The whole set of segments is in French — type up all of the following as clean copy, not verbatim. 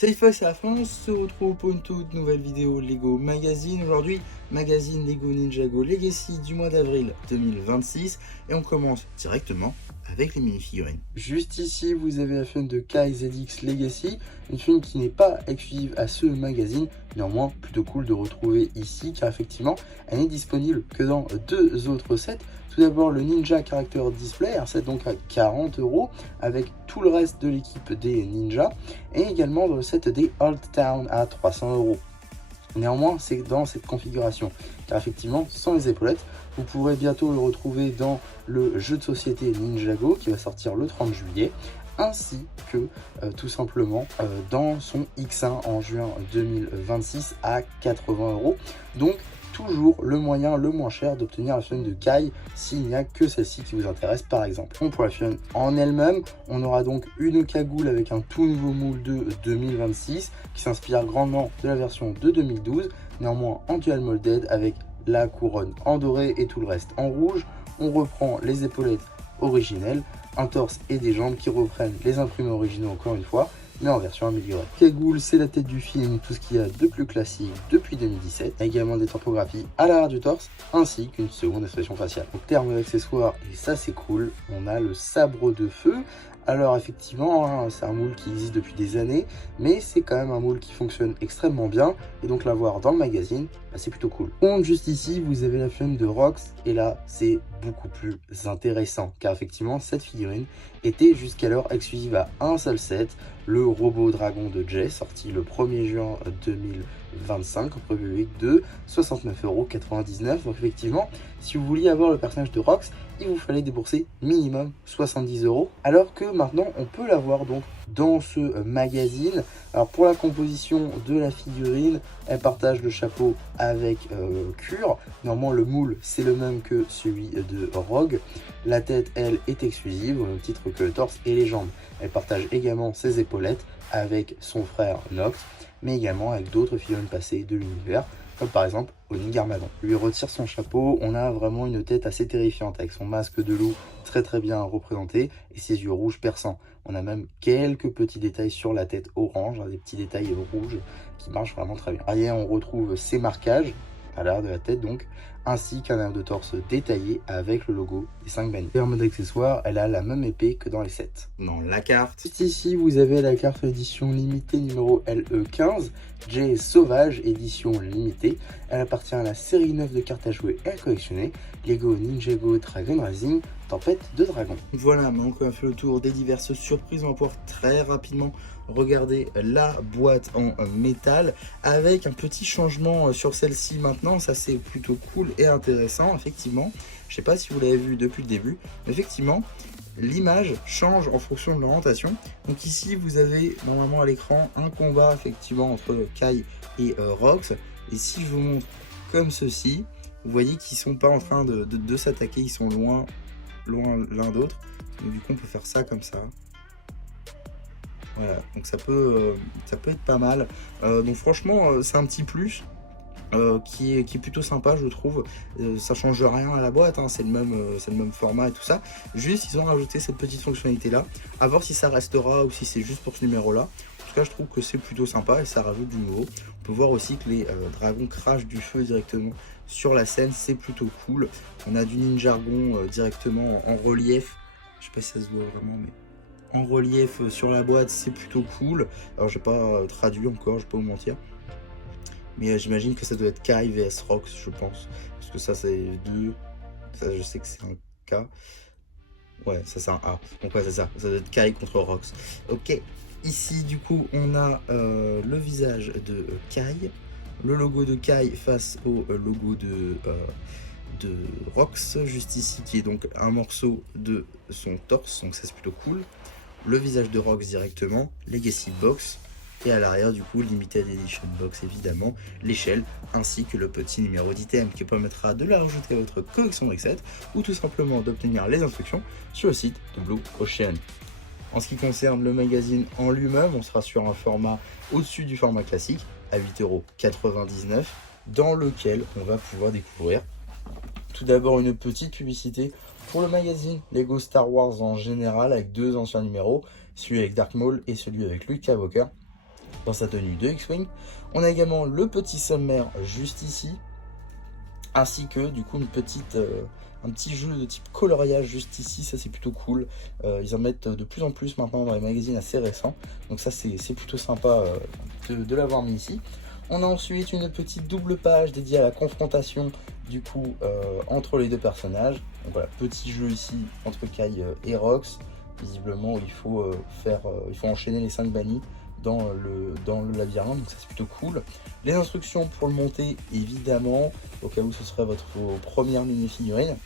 Salut Fox, c'est la fin, on se retrouve pour une toute nouvelle vidéo Lego Magazine. Aujourd'hui, magazine Lego Ninjago Legacy du mois d'avril 2026. Et on commence directement avec les mini-figurines. Juste ici, vous avez la figurine de Kai ZX Legacy, une figurine qui n'est pas exclusive à ce magazine, néanmoins plutôt cool de retrouver ici, car effectivement, elle n'est disponible que dans deux autres sets. Tout d'abord le Ninja Character Display, un set donc à 40 € avec tout le reste de l'équipe des ninjas, et également dans le set des Old Town à 300 €. Néanmoins, c'est dans cette configuration, car effectivement, sans les épaulettes, vous pourrez bientôt le retrouver dans le jeu de société Ninjago qui va sortir le 30 juillet, ainsi que tout simplement dans son X1 en juin 2026 à 80 €. Donc, toujours le moyen le moins cher d'obtenir la figurine de Kai s'il n'y a que celle-ci qui vous intéresse par exemple. Bon, pour la figurine en elle-même, on aura donc une cagoule avec un tout nouveau moule de 2026 qui s'inspire grandement de la version de 2012, néanmoins en dual molded avec la couronne en doré et tout le reste en rouge. On reprend les épaulettes originelles, un torse et des jambes qui reprennent les imprimés originaux encore une fois, mais en version améliorée. Cagoule, c'est la tête du film, tout ce qu'il y a de plus classique depuis 2017. Il y a également des topographies à l'arrière du torse, ainsi qu'une seconde expression faciale. En termes d'accessoires, et ça c'est cool, on a le sabre de feu. Alors effectivement, c'est un moule qui existe depuis des années, mais c'est quand même un moule qui fonctionne extrêmement bien, et donc l'avoir dans le magazine, c'est plutôt cool. Donc juste ici, vous avez la figurine de Rox, et là, c'est beaucoup plus intéressant, car effectivement, cette figurine était jusqu'alors exclusive à un seul set, le robot dragon de Jay, sorti le 1er juin 2025, en preview de 69,99 €. Donc effectivement, si vous vouliez avoir le personnage de Rox, il vous fallait débourser minimum 70 €, alors que maintenant on peut l'avoir donc dans ce magazine. Alors pour la composition de la figurine, elle partage le chapeau avec Cure. Normalement le moule c'est le même que celui de Rogue. La tête elle est exclusive au même titre que le torse et les jambes. Elle partage également ses épaulettes avec son frère Nox, mais également avec d'autres figurines passées de l'univers, comme par exemple Oni Garmadon. Lui retire son chapeau, on a vraiment une tête assez terrifiante avec son masque de loup très bien représenté et ses yeux rouges perçants. On a même quelques petits détails sur la tête orange, des petits détails rouges qui marchent vraiment très bien. Derrière on retrouve ses marquages à l'arrière de la tête donc, ainsi qu'un air de torse détaillé avec le logo des 5 bannières. En mode accessoire, elle a la même épée que dans les sets. Dans la carte, juste ici vous avez la carte édition limitée numéro LE15, Jay Sauvage édition limitée. Elle appartient à la série 9 de cartes à jouer et à collectionner, Lego Ninjago Dragon Rising Tempête de Dragon. Voilà, maintenant qu'on a fait le tour des diverses surprises, on va pouvoir très rapidement regarder la boîte en métal avec un petit changement sur celle-ci maintenant. Ça c'est plutôt cool et intéressant effectivement. Je sais pas si vous l'avez vu depuis le début, mais effectivement l'image change en fonction de l'orientation. Donc ici vous avez normalement à l'écran un combat effectivement entre Kai et Rox, et si je vous montre comme ceci, vous voyez qu'ils sont pas en train de s'attaquer, ils sont loin l'un d'autre. Donc du coup on peut faire ça comme ça. Voilà, donc ça peut être pas mal. Donc franchement c'est un petit plus qui est plutôt sympa je trouve. Ça change rien à la boîte, hein, c'est le même format et tout ça. Juste ils ont rajouté cette petite fonctionnalité là, à voir si ça restera ou si c'est juste pour ce numéro là. En tout cas je trouve que c'est plutôt sympa et ça rajoute du nouveau. On peut voir aussi que les dragons crachent du feu directement sur la scène, c'est plutôt cool. On a du Ninjagon directement en relief, je sais pas si ça se voit vraiment, mais en relief sur la boîte, c'est plutôt cool. Alors j'ai pas traduit encore, je vais pas vous mentir, mais j'imagine que ça doit être Kai vs Rox, je pense, parce que ça c'est 2, ça je sais que c'est un K, ouais ça c'est un A, donc ouais c'est ça doit être Kai contre Rox. Ok, ici du coup on a le visage de Kai, le logo de Kai face au logo de Rox, juste ici, qui est donc un morceau de son torse, donc ça c'est plutôt cool. Le visage de Rox directement, Legacy Box, et à l'arrière du coup Limited Edition Box évidemment, l'échelle, ainsi que le petit numéro d'item qui permettra de la rajouter à votre collection de set ou tout simplement d'obtenir les instructions sur le site de Blue Ocean. En ce qui concerne le magazine en lui-même, on sera sur un format au-dessus du format classique à 8,99 €, dans lequel on va pouvoir découvrir tout d'abord une petite publicité pour le magazine Lego Star Wars en général avec deux anciens numéros, celui avec Darth Maul et celui avec Luke Skywalker. dans sa tenue de X-Wing. On a également le petit sommaire juste ici, ainsi que du coup un petit jeu de type coloriage juste ici, ça c'est plutôt cool. Ils en mettent de plus en plus maintenant dans les magazines assez récents, donc ça c'est plutôt sympa de l'avoir mis ici. On a ensuite une petite double page dédiée à la confrontation du coup entre les deux personnages. Donc voilà, petit jeu ici entre Kai et Rox, visiblement il faut enchaîner les 5 bannis dans le labyrinthe, donc ça c'est plutôt cool. Les instructions pour le monter évidemment, au cas où ce serait votre première mini-figurine.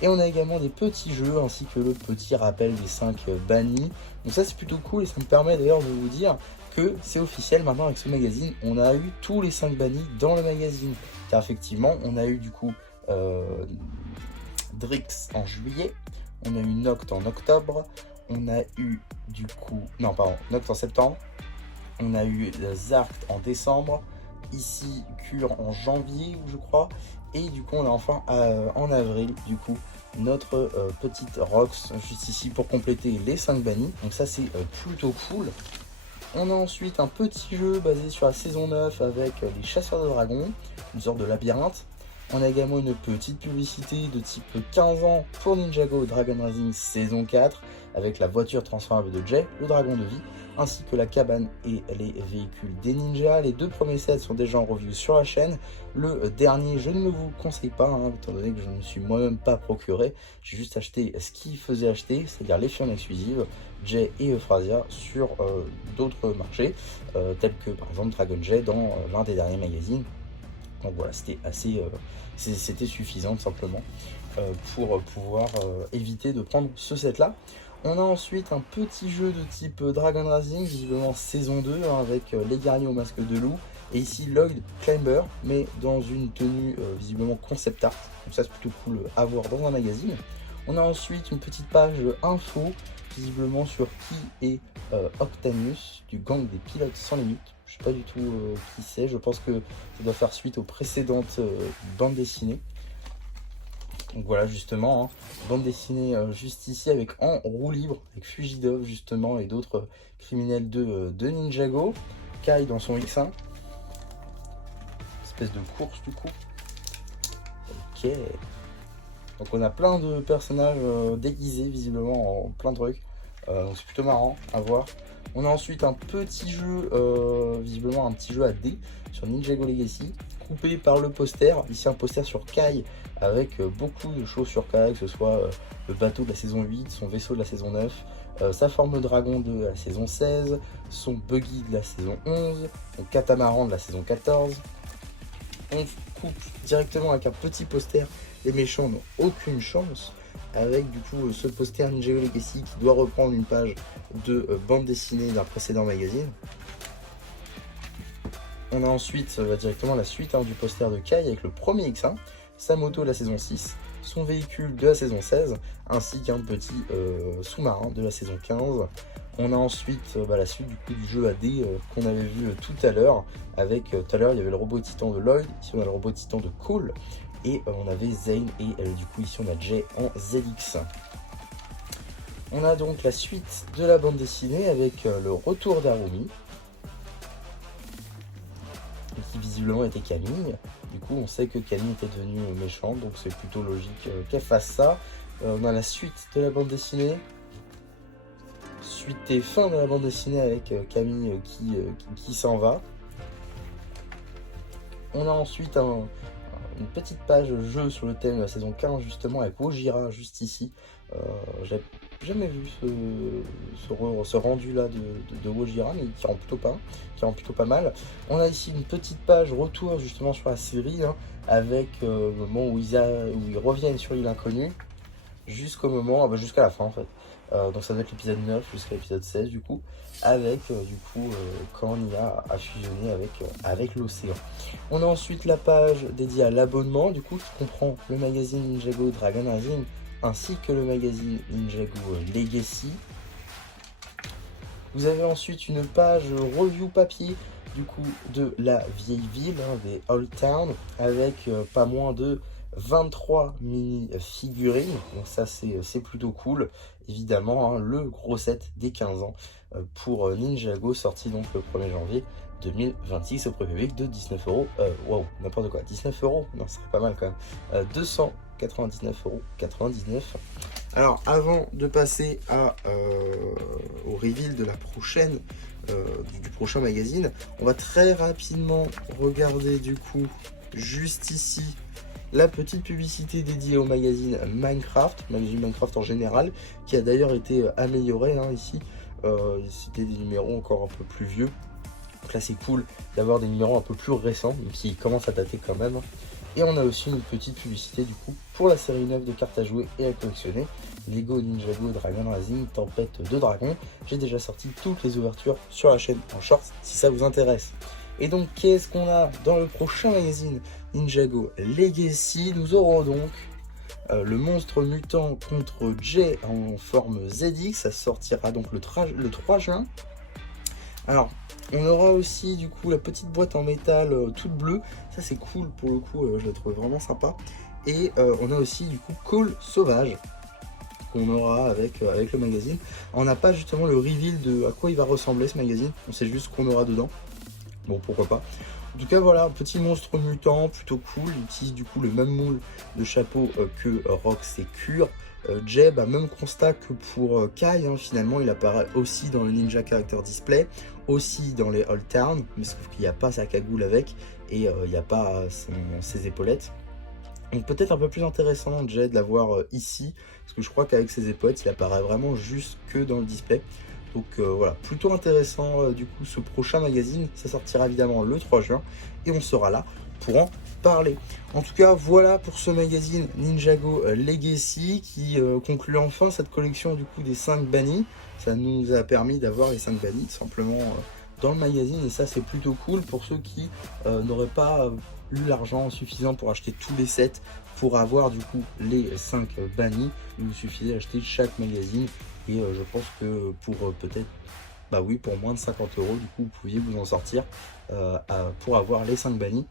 Et on a également des petits jeux ainsi que le petit rappel des 5 bannis. Donc ça c'est plutôt cool et ça me permet d'ailleurs de vous dire que c'est officiel maintenant avec ce magazine. On a eu tous les 5 bannis dans le magazine. Car effectivement on a eu du coup Drix en juillet, on a eu Noct en octobre, on a eu du coup, non pardon, Noct en septembre, on a eu Zark en décembre, ici Cure en janvier je crois, et du coup on a enfin en avril du coup notre petite Rox juste ici pour compléter les 5 bannis, donc ça c'est plutôt cool. On a ensuite un petit jeu basé sur la saison 9 avec les chasseurs de dragons, une sorte de labyrinthe. On a également une petite publicité de type 15 ans pour Ninjago Dragon Rising saison 4 avec la voiture transformable de Jay, le dragon de vie, ainsi que la cabane et les véhicules des ninjas. Les 2 premiers sets sont déjà en review sur la chaîne. Le dernier, je ne vous conseille pas, étant donné que je ne me suis moi-même pas procuré. J'ai juste acheté ce qu'il faisait acheter, c'est-à-dire les firmes exclusives, Jay et Euphrasia, sur d'autres marchés, tels que par exemple Dragon Jay dans l'un des derniers magazines. Donc voilà, c'était assez, c'était suffisant tout simplement pour pouvoir éviter de prendre ce set là. On a ensuite un petit jeu de type Dragon Rising, visiblement saison 2, avec les guerriers au masque de loup, et ici Lloyd Climber, mais dans une tenue visiblement concept art, donc ça c'est plutôt cool à voir dans un magazine. On a ensuite une petite page info, visiblement sur qui est Octanus, du gang des pilotes sans limite. Je sais pas du tout qui c'est, je pense que ça doit faire suite aux précédentes bandes dessinées. Donc voilà justement, bande dessinée juste ici avec en roue libre, avec Fujidov justement et d'autres criminels de Ninjago. Kai dans son X1. Espèce de course du coup. Ok. Donc on a plein de personnages déguisés visiblement en plein de trucs. Donc c'est plutôt marrant à voir. On a ensuite un petit jeu, visiblement un petit jeu à dés sur Ninjago Legacy, coupé par le poster. Ici un poster sur Kai avec beaucoup de choses sur Kai, que ce soit le bateau de la saison 8, son vaisseau de la saison 9, sa forme de dragon de la saison 16, son buggy de la saison 11, son catamaran de la saison 14. On coupe directement avec un petit poster. Les méchants n'ont aucune chance, avec du coup ce poster Ninjago Legacy qui doit reprendre une page de bande dessinée d'un précédent magazine. On a ensuite directement la suite du poster de Kai avec le premier X1, sa moto de la saison 6, son véhicule de la saison 16, ainsi qu'un petit sous-marin de la saison 15. On a ensuite la suite du coup du jeu AD qu'on avait vu tout à l'heure, avec tout à l'heure il y avait le robot titan de Lloyd, ici on a le robot titan de Cole, et on avait Zane et du coup ici on a Jay en ZX. On a donc la suite de la bande dessinée avec le retour d'Arumi, qui visiblement était Camille. Du coup on sait que Camille était devenue méchante, donc c'est plutôt logique qu'elle fasse ça. On a la suite de la bande dessinée, suite et fin de la bande dessinée avec Camille qui s'en va. On a ensuite une petite page jeu sur le thème de la saison 15 justement avec Wojira juste ici. J'ai jamais vu ce rendu là de Wojira, mais qui rend plutôt pas mal. On a ici une petite page retour justement sur la série avec le moment où ils reviennent sur l'île inconnue jusqu'au moment, jusqu'à la fin en fait. Donc ça doit être l'épisode 9 jusqu'à l'épisode 16 du coup, avec quand l'IA a fusionné avec l'océan. On a ensuite la page dédiée à l'abonnement du coup, qui comprend le magazine Ninjago Dragon Rising ainsi que le magazine Ninjago Legacy. Vous avez ensuite une page review papier du coup de la vieille ville, des Old Town, avec pas moins de 23 mini figurines, donc ça c'est plutôt cool. Évidemment, hein, le gros set des 15 ans pour Ninjago, sorti donc le 1er janvier 2026 au prix public de 19 euros. Waouh, n'importe quoi, 19 euros? Non, ce serait pas mal quand même. 299,99 €. Alors, avant de passer au reveal de la prochaine, du prochain magazine, on va très rapidement regarder du coup, juste ici, la petite publicité dédiée au magazine Minecraft en général, qui a d'ailleurs été amélioré hein, ici. C'était des numéros encore un peu plus vieux. Donc là c'est cool d'avoir des numéros un peu plus récents, même s'ils commencent à dater quand même. Et on a aussi une petite publicité du coup pour la série 9 de cartes à jouer et à collectionner, Lego Ninjago Dragon Rising Tempête de Dragon. J'ai déjà sorti toutes les ouvertures sur la chaîne en short si ça vous intéresse. Et donc qu'est-ce qu'on a dans le prochain magazine Ninjago Legacy? Nous aurons donc le monstre mutant contre Jay en forme ZX. Ça sortira donc le 3 juin. Alors, on aura aussi du coup la petite boîte en métal toute bleue. Ça c'est cool pour le coup, je la trouve vraiment sympa. Et on a aussi du coup Call Sauvage qu'on aura avec le magazine. On n'a pas justement le reveal de à quoi il va ressembler ce magazine. On sait juste ce qu'on aura dedans. Bon, pourquoi pas. En tout cas, voilà, un petit monstre mutant, plutôt cool. Il utilise du coup le même moule de chapeau que Rox et Cure. Jay, même constat que pour Kai, hein, finalement, il apparaît aussi dans le Ninja Character Display, aussi dans les Old Town, mais sauf qu'il n'y a pas sa cagoule avec, et il n'y a pas ses épaulettes. Donc peut-être un peu plus intéressant, Jay, de l'avoir ici, parce que je crois qu'avec ses épaulettes, il apparaît vraiment juste que dans le display. Donc voilà, plutôt intéressant du coup ce prochain magazine. Ça sortira évidemment le 3 juin et on sera là pour en parler. En tout cas, voilà pour ce magazine Ninjago Legacy qui conclut enfin cette collection du coup des 5 bannis. Ça nous a permis d'avoir les 5 bannis simplement dans le magazine et ça c'est plutôt cool pour ceux qui n'auraient pas eu l'argent suffisant pour acheter tous les sets. Pour avoir du coup les 5 bannis, il vous suffisait d'acheter chaque magazine. Et je pense que pour peut-être, oui, pour moins de 50 €, du coup, vous pouviez vous en sortir pour avoir les 5 bannis.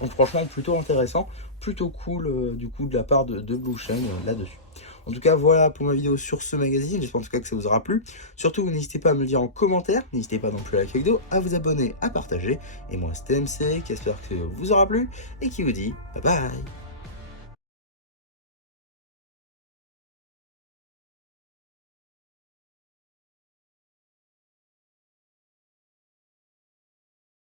Donc franchement, plutôt intéressant, plutôt cool du coup de la part de Blue Chain là-dessus. En tout cas, voilà pour ma vidéo sur ce magazine. J'espère en tout cas que ça vous aura plu. Surtout, n'hésitez pas à me le dire en commentaire. N'hésitez pas non plus à liker la vidéo, à vous abonner, à partager. Et moi, c'était MC qui espère que ça vous aura plu et qui vous dit bye bye.